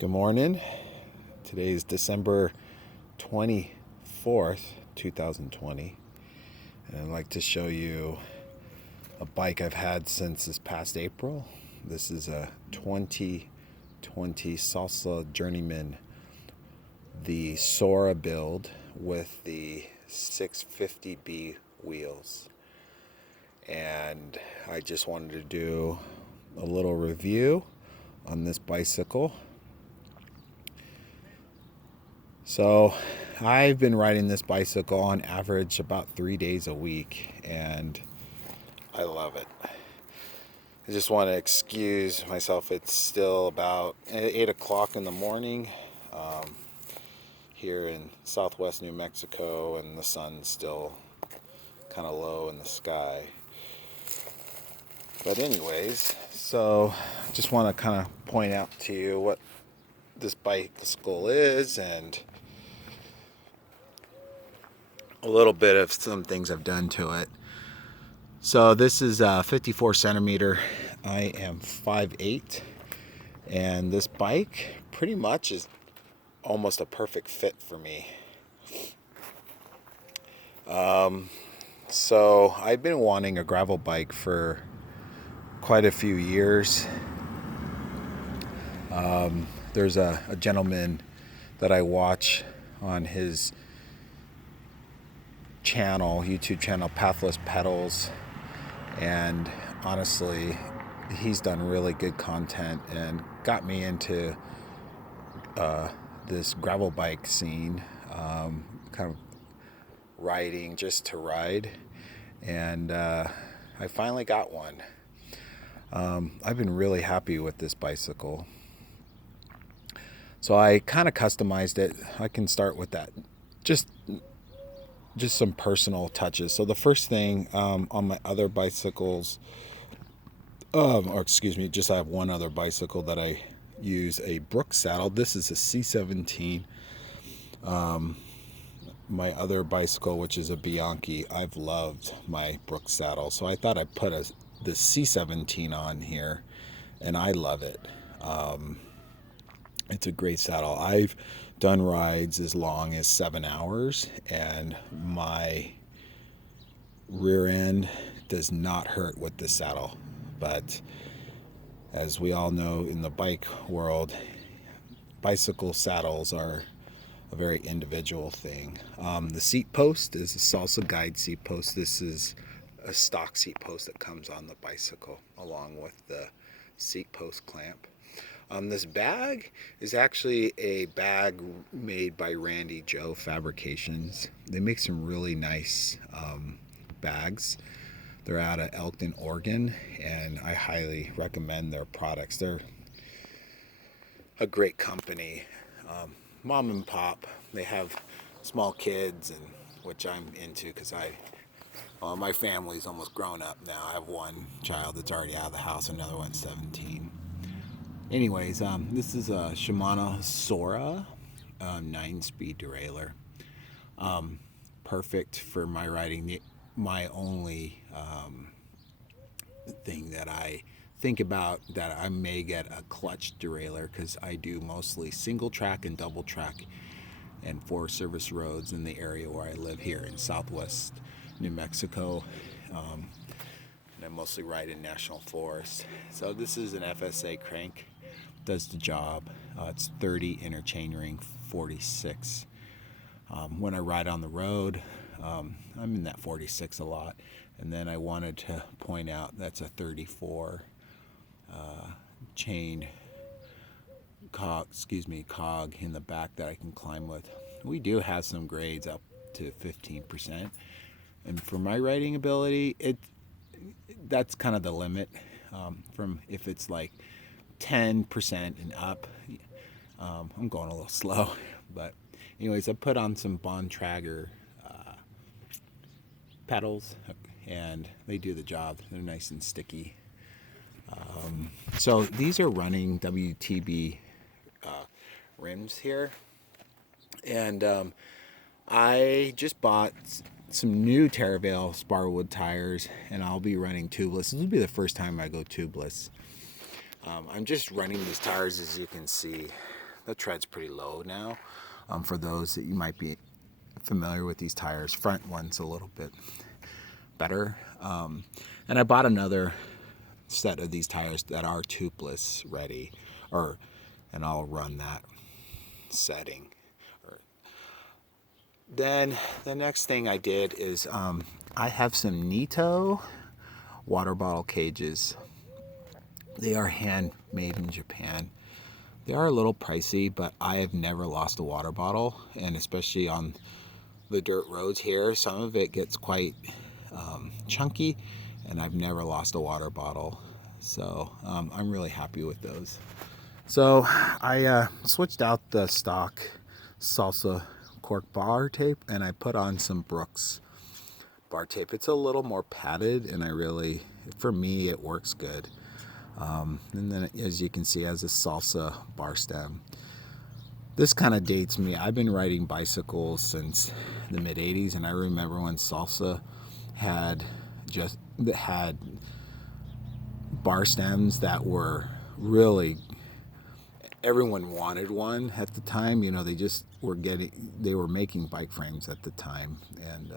Good morning. Today is December 24th, 2020. And I'd like to show you a bike I've had since this past April. This is a 2020 Salsa Journeyman, the Sora build with the 650B wheels. And I just wanted to do a little review on this bicycle. So I've been riding this bicycle on average about 3 days a week, and I love it. I just want to excuse myself. It's still about 8 o'clock in the morning here in southwest New Mexico, and the sun's still kind of low in the sky. But anyways, so I just want to kind of point out to you what this bicycle is and a little bit of some things I've done to it. So this is a 54 centimeter. I am 5'8", and this bike pretty much is almost a perfect fit for me. So I've been wanting a gravel bike for quite a few years. There's a gentleman that I watch on his YouTube channel, Pathless Pedals, and honestly, he's done really good content and got me into this gravel bike scene, kind of riding just to ride, and I finally got one. I've been really happy with this bicycle. So I kind of customized it. I can start with that. Just some personal touches. So the first thing on my other bicycles, just I have one other bicycle that I use a Brooks saddle. This is a C17. My other bicycle, which is a Bianchi, I've loved my Brooks saddle. So I thought I'd put the C17 on here, and I love it. It's a great saddle. I've done rides as long as 7 hours, and my rear end does not hurt with the saddle. But as we all know in the bike world, bicycle saddles are a very individual thing. The seat post is a Salsa guide seat post. This is a stock seat post that comes on the bicycle along with the seat post clamp. This bag is actually a bag made by Randy Joe Fabrications. They make some really nice bags. They're out of Elkton, Oregon, and I highly recommend their products. They're a great company. Mom and pop. They have small kids, and which I'm into because my family's almost grown up now. I have one child that's already out of the house, another one's 17. Anyways, this is a Shimano Sora 9-speed derailleur. Perfect for my riding. My only thing that I think about that I may get a clutch derailleur, because I do mostly single track and double track and 4 service roads in the area where I live here in southwest New Mexico. And I mostly ride in national forests. So this is an FSA crank. Does the job. It's 30 inner chainring, 46. When I ride on the road, I'm in that 46 a lot. And then I wanted to point out that's a 34 chain cog in the back that I can climb with. We do have some grades up to 15%, and for my riding ability, that's kind of the limit. From if it's like 10% and up, I'm going a little slow. But anyways, I put on some Bontrager pedals, and they do the job. They're nice and sticky. So these are running WTB rims here, and I just bought some new Terravale Sparwood tires, and I'll be running tubeless. This will be the first time I go tubeless. I'm just running these tires, as you can see. the tread's pretty low now. For those that you might be familiar with these tires, front one's a little bit better. And I bought another set of these tires that are tubeless ready, and I'll run that setting. Then the next thing I did is I have some Nito water bottle cages. They are handmade in Japan. They are a little pricey, but I have never lost a water bottle, and especially on the dirt roads here, some of it gets quite chunky, and I've never lost a water bottle. So I'm really happy with those. So I switched out the stock Salsa cork bar tape, and I put on some Brooks bar tape. It's a little more padded, and for me, it works good. And then, as you can see, it has a Salsa bar stem. This kind of dates me. I've been riding bicycles since the mid 80s, and I remember when Salsa had bar stems that were really, everyone wanted one at the time. You know, they were making bike frames at the time. And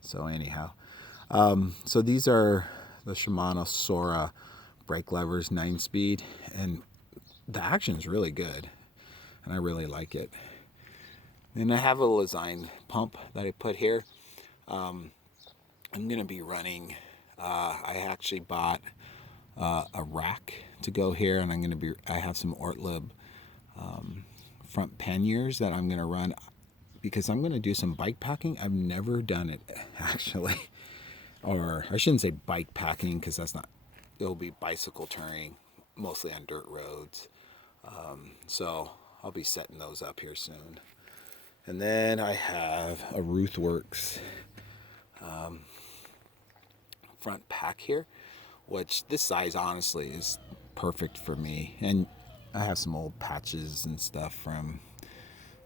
so anyhow, so these are the Shimano Sora brake levers, 9-speed, and the action is really good, and I really like it. Then I have a Lezyne pump that I put here. I'm going to be running, I actually bought a rack to go here, and I have some Ortlib front panniers that I'm going to run because I'm going to do some bike packing. I've never done it, actually. Or I shouldn't say bike packing, because it'll be bicycle touring, mostly on dirt roads. So I'll be setting those up here soon. And then I have a Ruthworks front pack here, which this size honestly is perfect for me. And I have some old patches and stuff from,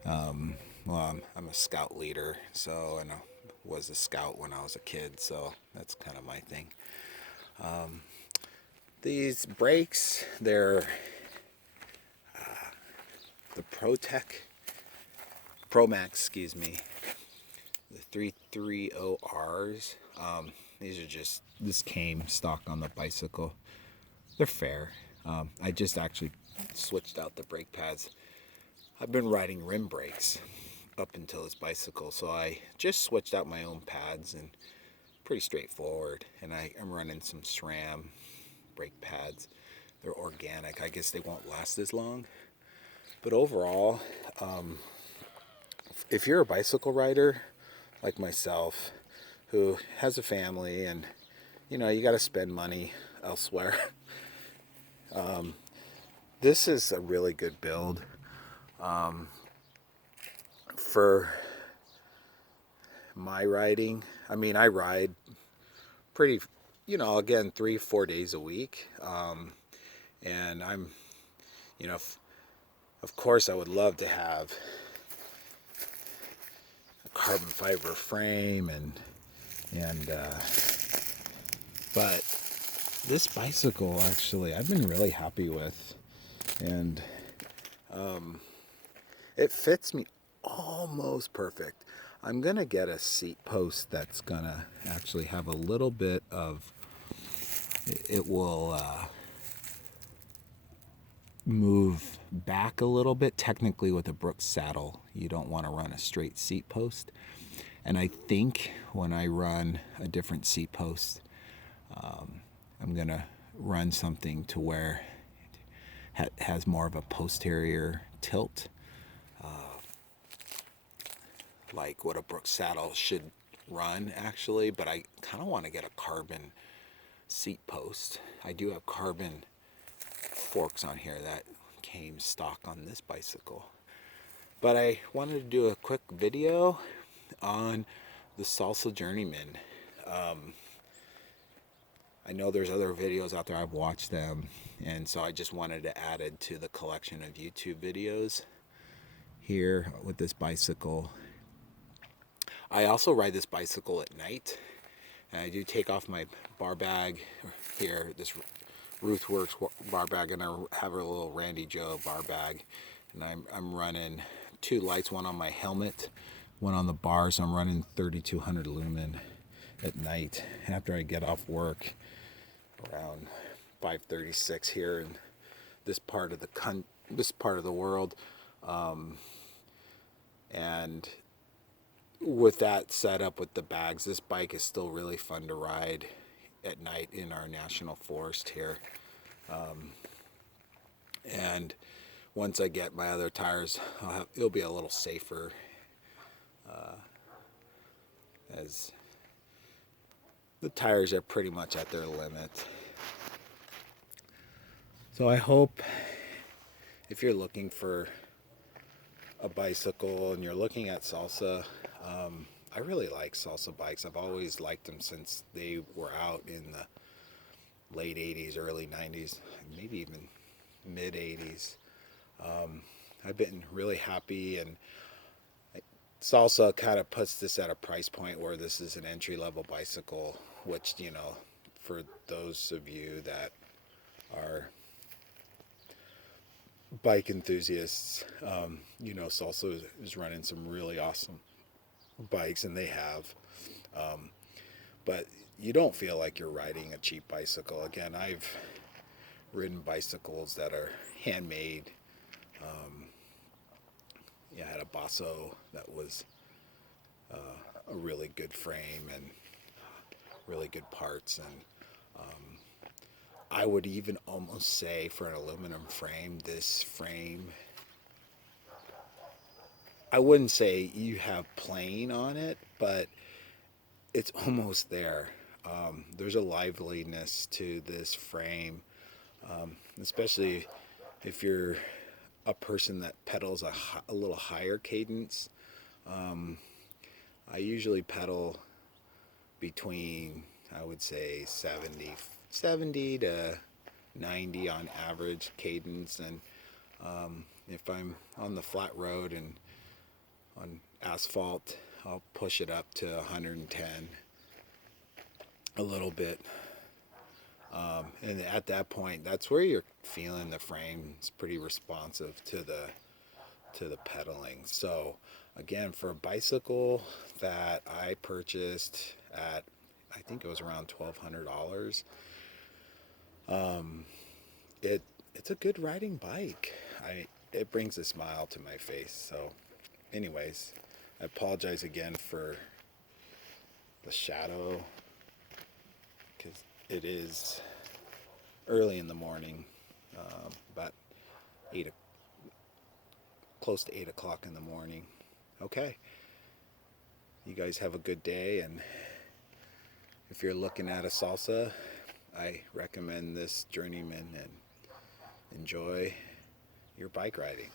I'm a scout leader, so, and I was a scout when I was a kid, so that's kind of my thing. These brakes, they're the ProMax, excuse me, the 330Rs. This came stock on the bicycle. They're fair. I just actually switched out the brake pads. I've been riding rim brakes up until this bicycle, so I just switched out my own pads, and pretty straightforward. And I'm running some SRAM brake pads. They're organic. I guess they won't last as long. But overall, if you're a bicycle rider like myself, who has a family, and you got to spend money elsewhere, this is a really good build. For my riding, I mean, I ride pretty, again, 3-4 days a week. And I'm, of course I would love to have a carbon fiber frame but this bicycle, actually, I've been really happy with, and it fits me almost perfect. I'm gonna get a seat post that's gonna actually have a little bit of, it will move back a little bit. Technically, with a Brooks saddle, you don't want to run a straight seat post. And I think when I run a different seat post, I'm gonna run something to where it has more of a posterior tilt, like what a Brooks saddle should run, actually. But I kind of want to get a carbon seat post. I do have carbon forks on here that came stock on this bicycle. But I wanted to do a quick video on the Salsa Journeyman. I know there's other videos out there, I've watched them, and so I just wanted to add it to the collection of YouTube videos here with this bicycle. I also ride this bicycle at night, and I do take off my bar bag here, this Ruthworks bar bag, and I have a little Randy Joe bar bag, and I'm running 2 lights, one on my helmet, one on the bars. I'm running 3200 lumen at night after I get off work around 5:36 here in this part of the world, and with that setup with the bags, this bike is still really fun to ride at night in our national forest here. And once I get my other tires, it'll be a little safer, as the tires are pretty much at their limit. So I hope, if you're looking for a bicycle and you're looking at Salsa, I really like Salsa bikes. I've always liked them since they were out in the late 80s, early 90s, maybe even mid 80s. I've been really happy, and Salsa kind of puts this at a price point where this is an entry level bicycle, which, for those of you that are bike enthusiasts, Salsa is running some really awesome bikes, and they have. But you don't feel like you're riding a cheap bicycle. Again, I've ridden bicycles that are handmade. I had a Basso that was a really good frame and really good parts, and I would even almost say, for an aluminum frame, this frame, I wouldn't say you have playing on it, but it's almost there. There's a liveliness to this frame, especially if you're a person that pedals a little higher cadence. I usually pedal between, I would say, 70 to 90 on average cadence, and if I'm on the flat road and on asphalt, I'll push it up to 110 a little bit. And at that point, that's where you're feeling the frame is pretty responsive to the pedaling. So again, for a bicycle that I purchased at, I think it was around $1,200, it's a good riding bike. It brings a smile to my face. So anyways, I apologize again for the shadow, because it is early in the morning, about close to 8 o'clock in the morning. Okay, you guys have a good day, and if you're looking at a Salsa, I recommend this Journeyman, and enjoy your bike riding.